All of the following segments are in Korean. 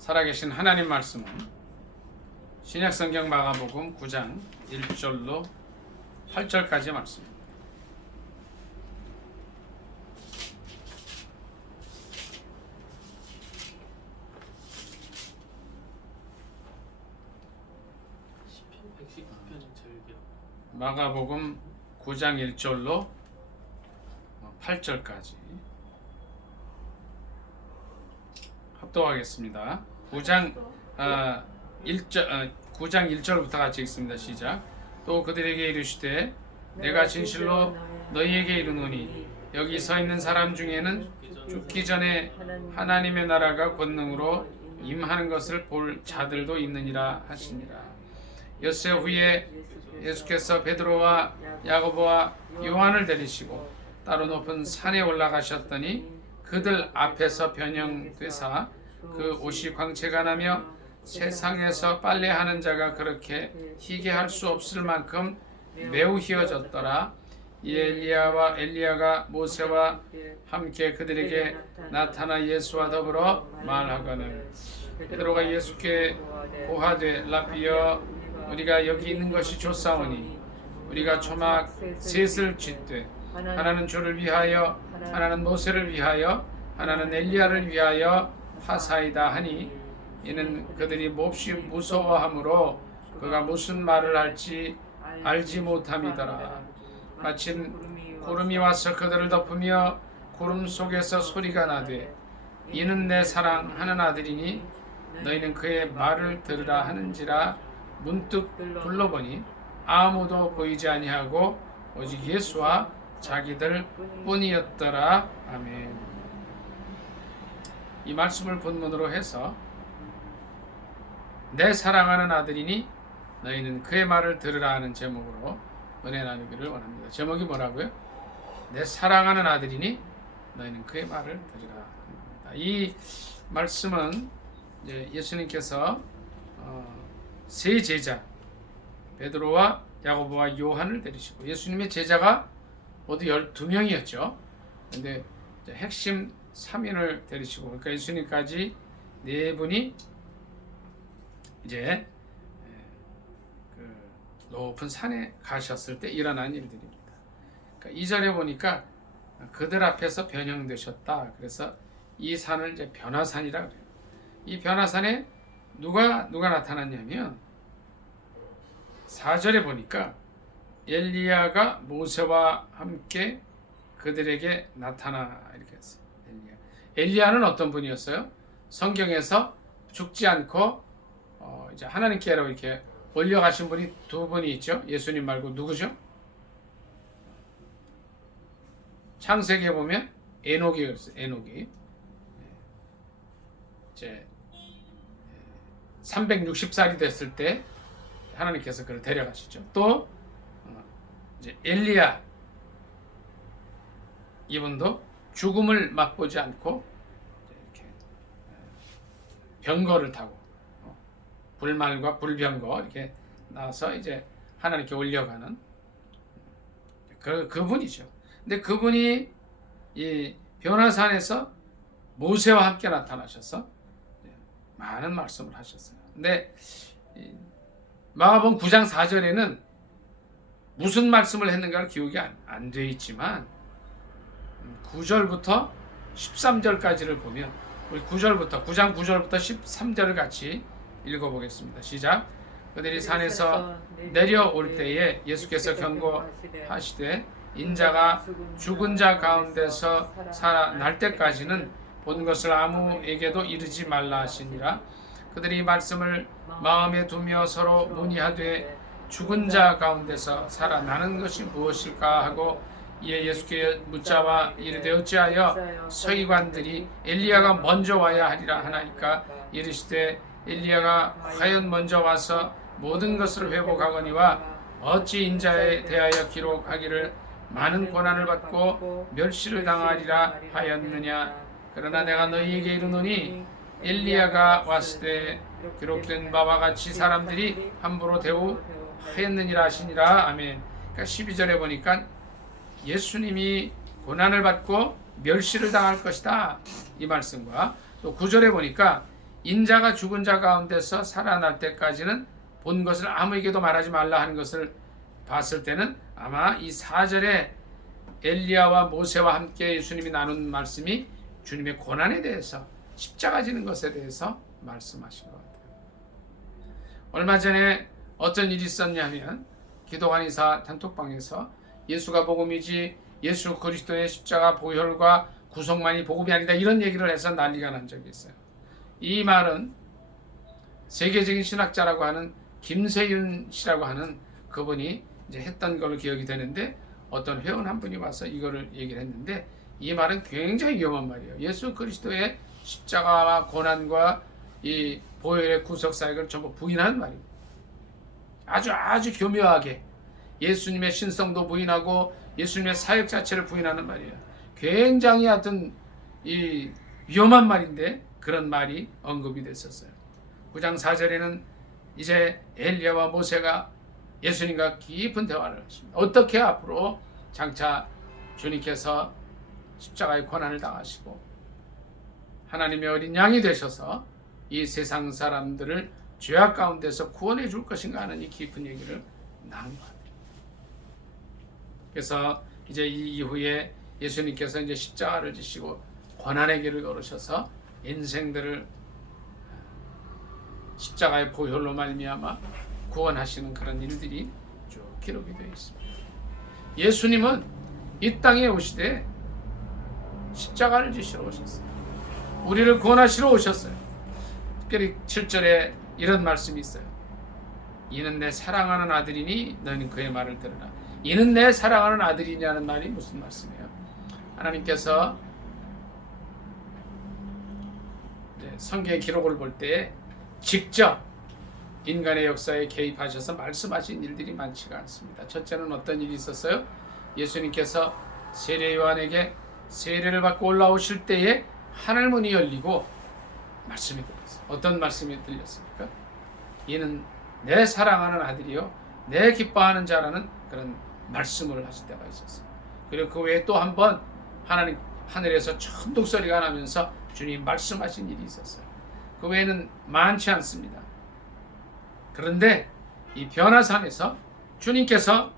살아계신 하나님 말씀은 신약성경 마가복음 9장 1절로 8절까지 말씀입니다. 마가복음 9장 1절로 8절까지 합독하겠습니다. 9장 1절부터 같이 읽습니다. 시작. 또 그들에게 이르시되 내가 진실로 너희에게 이르노니 여기 서 있는 사람 중에는 죽기 전에 하나님의 나라가 권능으로 임하는 것을 볼 자들도 있느니라 하시니라. 엿새 후에 예수께서 베드로와 야고보와 요한을 데리시고 따로 높은 산에 올라가셨더니 그들 앞에서 변형되사 그 옷이 광채가 나며 세상에서 빨래하는 자가 그렇게 희게 할 수 없을 만큼 매우 희어졌더라. 이에 엘리야가 모세와 함께 그들에게 나타나 예수와 더불어 말하거늘 베드로가 예수께 고하되 라비여 우리가 여기 있는 것이 좋사오니 우리가 초막 셋을 짓되 하나는 주를 위하여 하나는 모세를 위하여 하나는 엘리야를 위하여 하사이다 하니 이는 그들이 몹시 무서워하므로 그가 무슨 말을 할지 알지 못함이더라. 마침 구름이 와서 그들을 덮으며 구름 속에서 소리가 나되 이는 내 사랑하는 아들이니 너희는 그의 말을 들으라 하는지라. 문득 둘러보니 아무도 보이지 아니하고 오직 예수와 자기들 뿐이었더라. 아멘. 이 말씀을 본문으로 해서 내 사랑하는 아들이니 너희는 그의 말을 들으라 하는 제목으로 은혜 나누기를 원합니다. 제목이 뭐라고요? 내 사랑하는 아들이니 너희는 그의 말을 들으라 합니다. 이 말씀은 예수님께서 세 제자 베드로와 야고보와 요한을 데리시고 예수님의 제자가 모두 12명이었죠. 근데 핵심 3인을 데리시고 그러니까 예수님까지 4분이 이제 그 높은 산에 가셨을 때 일어난 일들입니다. 그러니까 2절에 보니까 그들 앞에서 변형되셨다. 그래서 이 산을 이제 변화산이라 그래요. 이 변화산에 누가 나타났냐면 4절에 보니까 엘리야가 모세와 함께 그들에게 나타나 이렇게 했어요. 엘리야는 어떤 분이었어요? 성경에서 죽지 않고 이제 하나님께로 이렇게 올려가신 분이 두 분이 있죠. 예수님 말고 누구죠? 창세기에 보면 에녹이 이제 360살이 됐을 때 하나님께서 그를 데려가시죠. 또 이제 엘리야 이분도 죽음을 맛보지 않고 이렇게 병거를 타고 불말과 불병거 이렇게 나와서 이제 하나님께 올려가는 그분이죠. 근데 그분이 이 변화산에서 모세와 함께 나타나셔서 많은 말씀을 하셨어요. 근데 마가복음 9장 4절에는 무슨 말씀을 했는가를 기억이 안 돼 있지만 9절부터 13절까지를 보면 우리 9장 9절부터 13절을 같이 읽어보겠습니다. 시작. 그들이 산에서 내려올 때에 예수께서 경고하시되 인자가 죽은 자 가운데서 살아날 때까지는 본 것을 아무에게도 이르지 말라 하시니라. 그들이 말씀을 마음에 두며 서로 문의하되 죽은 자 가운데서 살아나는 것이 무엇일까 하고 이에 예수께 묻자와 이르되 어찌하여 서기관들이 엘리야가 먼저 와야 하리라 하나이까. 이르시되 엘리야가 과연 먼저 와서 모든 것을 회복하거니와 어찌 인자에 대하여 기록하기를 많은 고난을 받고 멸시를 당하리라 하였느냐. 그러나 내가 너희에게 이르노니 엘리야가 왔을 때 기록된 바와 같이 사람들이 함부로 대우하였느니라 하시니라. 아멘. 그러니까 12절에 보니까 예수님이 고난을 받고 멸시를 당할 것이다 이 말씀과 또 9절에 보니까 인자가 죽은 자 가운데서 살아날 때까지는 본 것을 아무에게도 말하지 말라 하는 것을 봤을 때는 아마 이 4절에 엘리야와 모세와 함께 예수님이 나눈 말씀이 주님의 고난에 대해서, 십자가 지는 것에 대해서 말씀하신 것 같아요. 얼마 전에 어떤 일이 있었냐면 기도관이사 단톡방에서 예수가 복음이지 예수 그리스도의 십자가 보혈과 구속만이 복음이 아니다, 이런 얘기를 해서 난리가 난 적이 있어요. 이 말은 세계적인 신학자라고 하는 김세윤 씨라고 하는 그분이 이제 했던 걸로 기억이 되는데, 어떤 회원 한 분이 와서 이거를 얘기를 했는데, 이 말은 굉장히 위험한 말이에요. 예수 그리스도의 십자가와 고난과 이 보혈의 구속 사역을 전부 부인하는 말입니다. 아주 교묘하게 예수님의 신성도 부인하고 예수님의 사역 자체를 부인하는 말이에요. 굉장히 하여튼 이 위험한 말인데 그런 말이 언급이 됐었어요. 9장 4절에는 이제 엘리야와 모세가 예수님과 깊은 대화를 하십니다. 어떻게 앞으로 장차 주님께서 십자가의 고난을 당하시고 하나님의 어린 양이 되셔서 이 세상 사람들을 죄악 가운데서 구원해 줄 것인가 하는 이 깊은 얘기를 나눈 것 같아요. 그래서 이제 이 이후에 예수님께서 이제 십자가를 지시고 고난의 길을 걸으셔서 인생들을 십자가의 보혈로 말미암아 구원하시는 그런 일들이 쭉 기록이 되어 있습니다. 예수님은 이 땅에 오시되 십자가를 지시러 오셨어요. 우리를 구원하시러 오셨어요. 특별히 7절에 이런 말씀이 있어요. 이는 내 사랑하는 아들이니 너희는 그의 말을 들으라. 이는 내 사랑하는 아들이냐는 말이 무슨 말씀이에요? 하나님께서 성경의 기록을 볼 때 직접 인간의 역사에 개입하셔서 말씀하신 일들이 많지가 않습니다. 첫째는 어떤 일이 있었어요? 예수님께서 세례 요한에게 세례를 받고 올라오실 때에 하늘문이 열리고 말씀이 들렸어요. 어떤 말씀이 들렸습니까? 이는 내 사랑하는 아들이요 내 기뻐하는 자라는 그런 말씀을 하실 때가 있었어요. 그리고 그 외에 또 한 번 하나님 하늘에서 천둥 소리가 나면서 주님 말씀하신 일이 있었어요. 그 외에는 많지 않습니다. 그런데 이 변화산에서 주님께서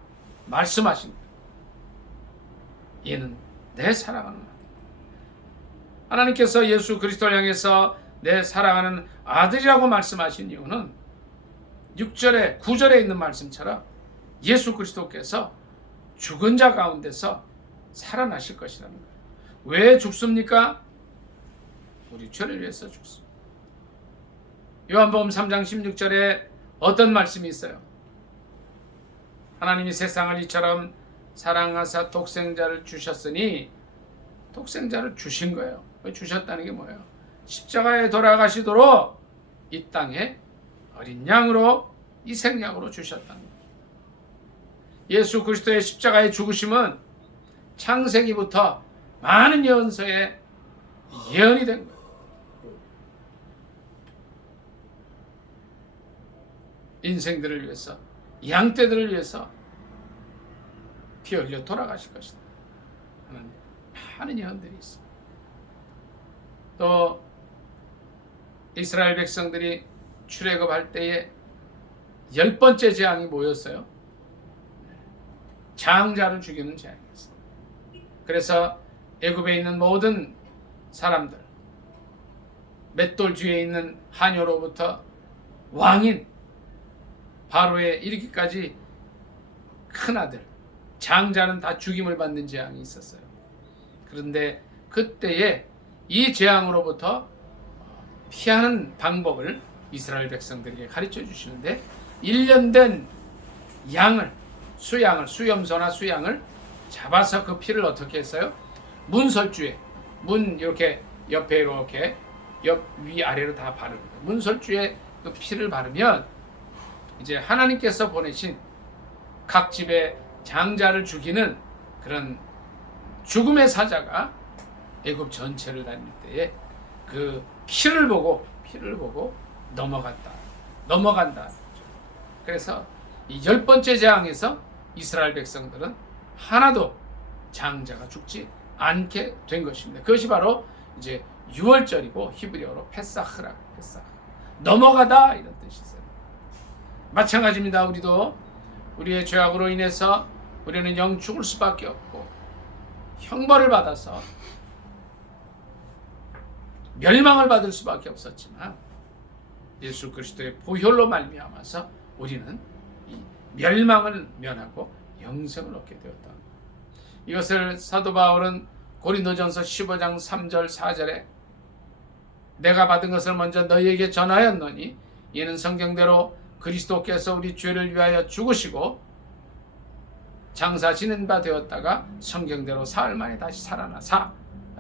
말씀하신 얘는 내 사랑하는 아들. 하나님께서 예수 그리스도를 향해서 내 사랑하는 아들이라고 말씀하신 이유는 6절에 9절에 있는 말씀처럼 예수 그리스도께서 죽은 자 가운데서 살아나실 것이라는 거예요. 왜 죽습니까? 우리 죄를 위해서 죽습니다. 요한복음 3장 16절에 어떤 말씀이 있어요? 하나님이 세상을 이처럼 사랑하사 독생자를 주셨으니, 독생자를 주신 거예요. 주셨다는 게 뭐예요? 십자가에 돌아가시도록 이 땅에 어린 양으로, 이 생양으로 주셨다는 거예요. 예수 그리스도의 십자가의 죽으심은 창세기부터 많은 예언서에 예언이 된 거예요. 인생들을 위해서, 양떼들을 위해서 피 흘려 돌아가실 것이다 하는 많은 예언들이 있습니다. 또 이스라엘 백성들이 출애굽할 때에 10번째 재앙이 뭐였어요? 장자를 죽이는 재앙이었어요. 그래서 애굽에 있는 모든 사람들, 맷돌 뒤에 있는 하녀로부터 왕인 바로에 이르기까지 큰 아들 장자는 다 죽임을 받는 재앙이 있었어요. 그런데 그때에 이 재앙으로부터 피하는 방법을 이스라엘 백성들에게 가르쳐 주시는데, 1년 된 양을, 수염소나 수양을 잡아서 그 피를 어떻게 했어요? 문설주에, 문 이렇게 옆에 이렇게 옆 위아래로 다 바릅니다. 문설주에 그 피를 바르면 이제 하나님께서 보내신 각 집의 장자를 죽이는 그런 죽음의 사자가 애굽 전체를 다닐 때에 그 피를 보고 넘어간다. 그래서 이 10번째 재앙에서 이스라엘 백성들은 하나도 장자가 죽지 않게 된 것입니다. 그것이 바로 이제 유월절이고 히브리어로 페사흐라, 페사흐. 넘어가다 이런 뜻이 있어요. 마찬가지입니다. 우리도 우리의 죄악으로 인해서 우리는 영 죽을 수밖에 없고 형벌을 받아서 멸망을 받을 수밖에 없었지만 예수 그리스도의 보혈로 말미암아서 우리는 이 멸망을 면하고 영생을 얻게 되었다. 이것을 사도 바울은 고린도전서 15장 3절 4절에 내가 받은 것을 먼저 너희에게 전하였노니 이는 성경대로 그리스도께서 우리 죄를 위하여 죽으시고 장사 지는 바 되었다가 성경대로 사흘 만에 다시 살아나사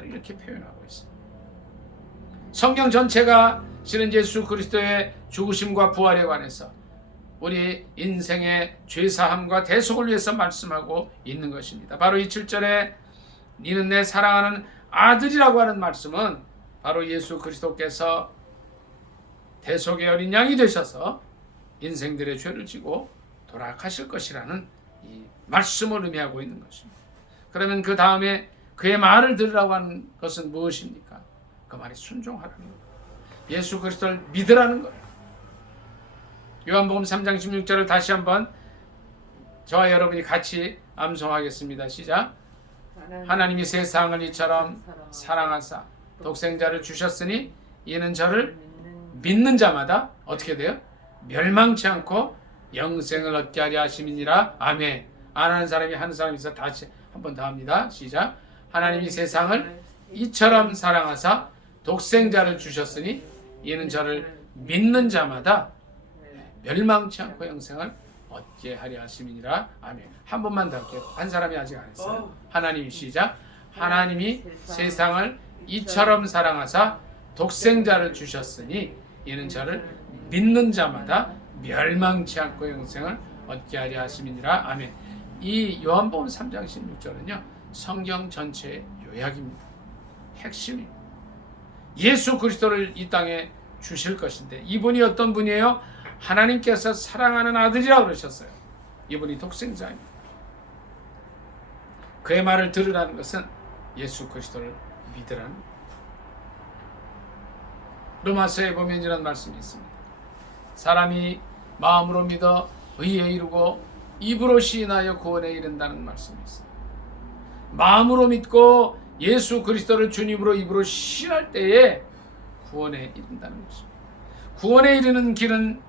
이렇게 표현하고 있습니다. 성경 전체가 실은 예수 그리스도의 죽으심과 부활에 관해서 우리 인생의 죄사함과 대속을 위해서 말씀하고 있는 것입니다. 바로 이 7절에 니는 내 사랑하는 아들이라고 하는 말씀은 바로 예수 그리스도께서 대속의 어린 양이 되셔서 인생들의 죄를 지고 돌아가실 것이라는 이 말씀을 의미하고 있는 것입니다. 그러면 그 다음에 그의 말을 들으라고 하는 것은 무엇입니까? 그 말에 순종하라는 거예요. 예수 그리스도를 믿으라는 거예요. 요한복음 3장 16절을 다시 한번 저와 여러분이 같이 암송하겠습니다. 시작. 하나님이 세상을 이처럼 사랑하사 독생자를 주셨으니 이는 저를 믿는 자마다 어떻게 돼요? 멸망치 않고 영생을 얻게 하려 하심이니라. 아멘. 안 하는 사람이 하는 사람이 있어. 다시 한 번 더 합니다. 시작. 하나님이 세상을 이처럼 사랑하사 독생자를 주셨으니 이는 저를 믿는 자마다 멸망치 않고 영생을 얻게 하려 하심이니라. 아멘. 한 번만 더 할게요. 한 사람이 아직 안 했어요. 하나님이 시작. 하나님이 세상을 이처럼 사랑하사 독생자를 주셨으니 이는 저를 믿는 자마다 멸망치 않고 영생을 얻게 하려 하심이니라. 아멘. 이 요한복음 3장 16절은요 성경 전체의 요약입니다. 핵심입니다. 예수 그리스도를 이 땅에 주실 것인데 이분이 어떤 분이에요? 하나님께서 사랑하는 아들이라고 그러셨어요. 이분이 독생자입니다. 그의 말을 들으라는 것은 예수 그리스도를 믿으라는 겁니다. 로마서에 보면 이런 말씀이 있습니다. 사람이 마음으로 믿어 의에 이르고 입으로 시인하여 구원에 이른다는 말씀이 있습니다. 마음으로 믿고 예수 그리스도를 주님으로 입으로 시인할 때에 구원에 이른다는 것입니다. 구원에 이르는 길은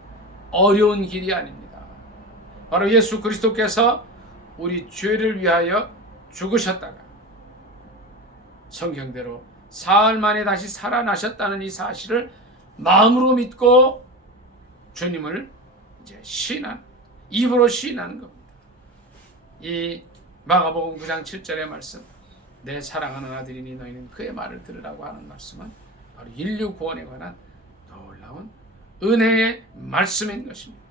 어려운 길이 아닙니다. 바로 예수 그리스도께서 우리 죄를 위하여 죽으셨다가 성경대로 사흘 만에 다시 살아나셨다는 이 사실을 마음으로 믿고 주님을 이제 입으로 시인하는 겁니다. 이 마가복음 9장 7절의 말씀, 내 사랑하는 아들이니 너희는 그의 말을 들으라고 하는 말씀은 바로 인류 구원에 관한 놀라운 은혜의 말씀인 것입니다.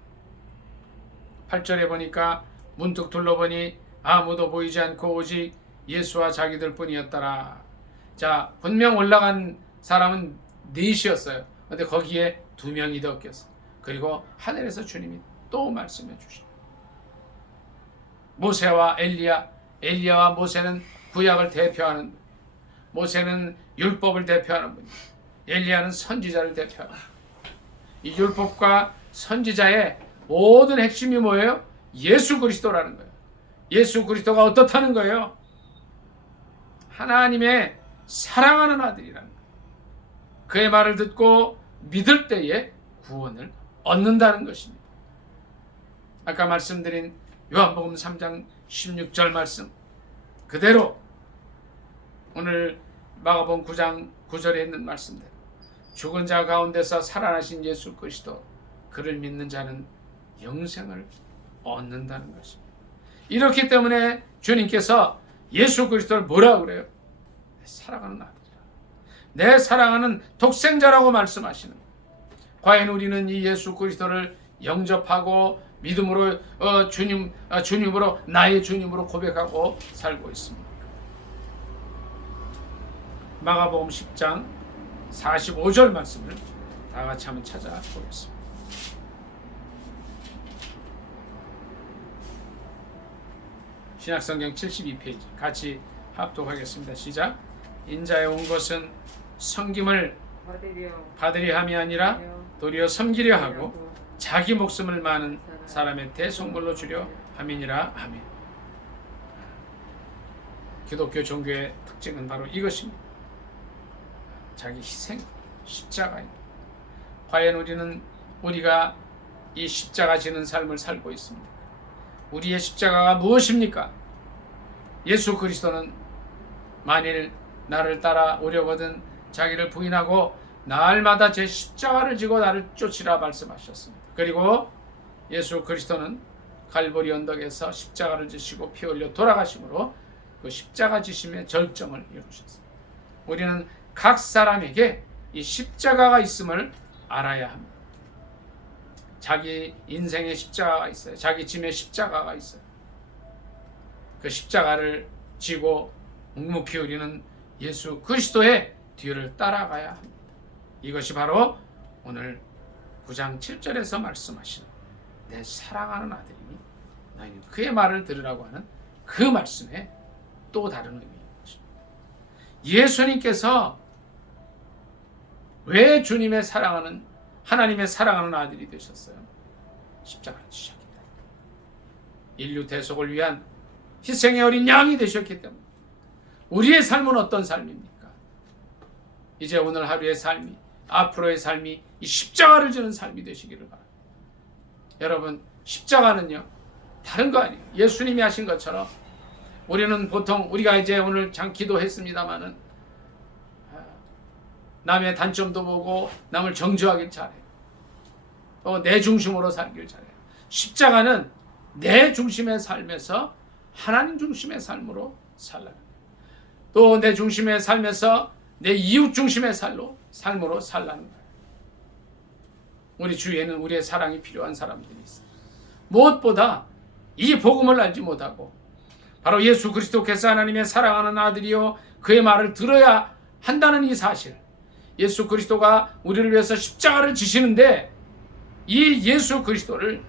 8절에 보니까 문득 둘러보니 아무도 보이지 않고 오직 예수와 자기들 뿐이었더라. 자, 분명 올라간 사람은 넷이었어요. 근데 거기에 2명이 더 꼈어. 그리고 하늘에서 주님이 또 말씀해 주십니다. 모세와 엘리야와 모세는 구약을 대표하는 분, 모세는 율법을 대표하는 분, 엘리야는 선지자를 대표하는 분. 이 율법과 선지자의 모든 핵심이 뭐예요? 예수 그리스도라는 거예요. 예수 그리스도가 어떻다는 거예요? 하나님의 사랑하는 아들이라는 거예요. 그의 말을 듣고 믿을 때에 구원을 얻는다는 것입니다. 아까 말씀드린 요한복음 3장 16절 말씀 그대로 오늘 마가복음 9장 9절에 있는 말씀대로 죽은 자 가운데서 살아나신 예수 그리스도 그를 믿는 자는 영생을 얻는다는 것입니다. 이렇기 때문에 주님께서 예수 그리스도를 뭐라고 그래요? 내 사랑하는 아들이라. 내 사랑하는 독생자라고 말씀하시는 거예요. 과연 우리는 이 예수 그리스도를 영접하고 믿음으로 주님으로 나의 주님으로 고백하고 살고 있습니다. 마가복음 10장 45절 말씀을 다 같이 한번 찾아보겠습니다. 신약성경 72페이지 같이 합독하겠습니다. 시작. 인자에 온 것은 섬김을 받으려 함이 아니라 도리어 섬기려 하고 자기 목숨을 많은 사람의 대속물로 주려 함이니라. 아멘. 기독교 종교의 특징은 바로 이것입니다. 자기 희생, 십자가입니다. 과연 우리가 이 십자가 지는 삶을 살고 있습니다. 우리의 십자가가 무엇입니까? 예수 그리스도는 만일 나를 따라오려거든 자기를 부인하고 날마다 제 십자가를 지고 나를 쫓으라 말씀하셨습니다. 그리고 예수 그리스도는 갈보리 언덕에서 십자가를 지시고 피 흘려 돌아가심으로 그 십자가 지심의 절정을 이루셨습니다. 우리는 각 사람에게 이 십자가가 있음을 알아야 합니다. 자기 인생의 십자가가 있어요. 자기 짐의 십자가가 있어요. 그 십자가를 지고 묵묵히 우리는 예수 그리스도의 뒤를 따라가야 합니다. 이것이 바로 오늘 9장 7절에서 말씀하신 내 사랑하는 아들이니 너희는 그의 말을 들으라고 하는 그 말씀의 또 다른 의미인 것입니다. 예수님께서 왜 주님의 사랑하는 하나님의 사랑하는 아들이 되셨어요? 십자가를 지셨기 때문에. 인류 대속을 위한 희생의 어린 양이 되셨기 때문에. 우리의 삶은 어떤 삶입니까? 이제 오늘 하루의 삶이, 앞으로의 삶이 이 십자가를 지는 삶이 되시기를 바랍니다. 여러분, 십자가는요 다른 거 아니에요. 예수님이 하신 것처럼 우리는 보통 우리가 이제 오늘 장 기도했습니다마는 남의 단점도 보고 남을 정죄하길 잘해요. 또 내 중심으로 살길 잘해요. 십자가는 내 중심의 삶에서 하나님 중심의 삶으로 살라는 거예요. 또 내 중심의 삶에서 내 이웃 중심의 삶으로 살라는 거예요. 우리 주위에는 우리의 사랑이 필요한 사람들이 있어요. 무엇보다 이 복음을 알지 못하고 바로 예수 그리스도께서 하나님의 사랑하는 아들이요 그의 말을 들어야 한다는 이 사실, 예수 그리스도가 우리를 위해서 십자가를 지시는데 이 예수 그리스도를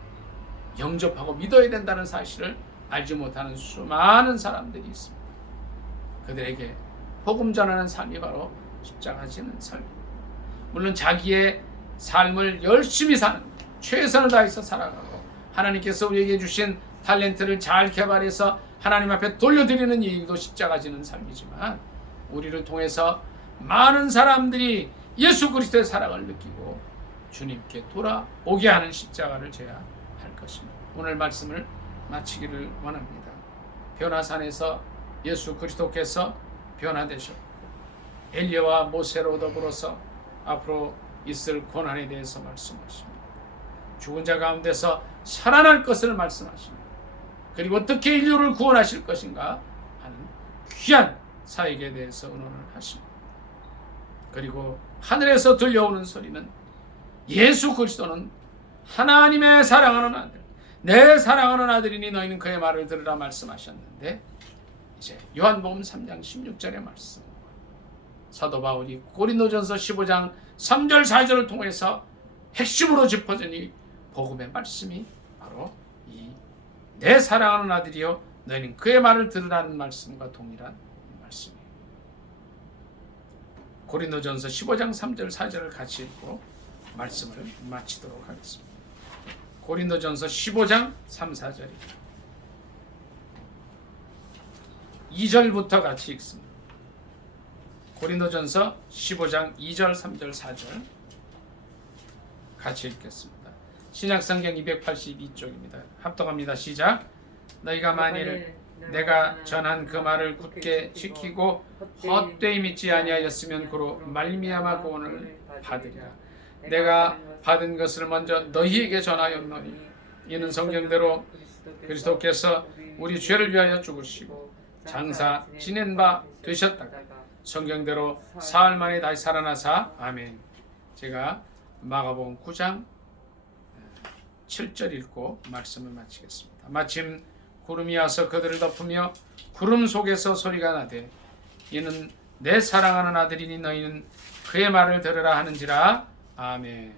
영접하고 믿어야 된다는 사실을 알지 못하는 수많은 사람들이 있습니다. 그들에게 복음 전하는 삶이 바로 십자가 지는 삶입니다. 물론 자기의 삶을 열심히 사는, 최선을 다해서 살아가고 하나님께서 우리에게 주신 탤런트를 잘 개발해서 하나님 앞에 돌려드리는 일도 십자가 지는 삶이지만 우리를 통해서 많은 사람들이 예수 그리스도의 사랑을 느끼고 주님께 돌아오게 하는 십자가를 져야 할 것입니다. 오늘 말씀을 마치기를 원합니다. 변화산에서 예수 그리스도께서 변화되셨고 엘리야와 모세로 더불어서 앞으로 있을 고난에 대해서 말씀하십니다. 죽은 자 가운데서 살아날 것을 말씀하십니다. 그리고 어떻게 인류를 구원하실 것인가 하는 귀한 사역에 대해서 의논을 하십니다. 그리고 하늘에서 들려오는 소리는 예수 그리스도는 하나님의 사랑하는 아들, 내 사랑하는 아들이니 너희는 그의 말을 들으라 말씀하셨는데 이제 요한복음 3장 16절의 말씀, 사도 바울이 고린도전서 15장 3절 4절을 통해서 핵심으로 짚어준 이 복음의 말씀이 바로 이 내 사랑하는 아들이여 너희는 그의 말을 들으라는 말씀과 동일한 말씀이에요. 고린도전서 15장 3절 4절을 같이 읽고 말씀을 마치도록 하겠습니다. 고린도전서 15장 3, 4절입니다. 2절부터 같이 읽습니다. 고린도전서 15장 2절, 3절, 4절 같이 읽겠습니다. 신약성경 282쪽입니다. 합독합니다. 시작. 너희가 만일 내가 전한 그 말을 굳게 지키고 헛되이 믿지 아니하였으면 그로 말미암아 구원을 받으리라. 내가 받은 것을 먼저 너희에게 전하였노니 이는 성경대로 그리스도께서 우리 죄를 위하여 죽으시고 장사 지낸 바 되셨다가 성경대로 사흘 만에 다시 살아나사. 아멘. 제가 마가복음 9장 7절 읽고 말씀을 마치겠습니다. 마침 구름이 와서 그들을 덮으며 구름 속에서 소리가 나되 이는 내 사랑하는 아들이니 너희는 그의 말을 들으라 하는지라. 아멘.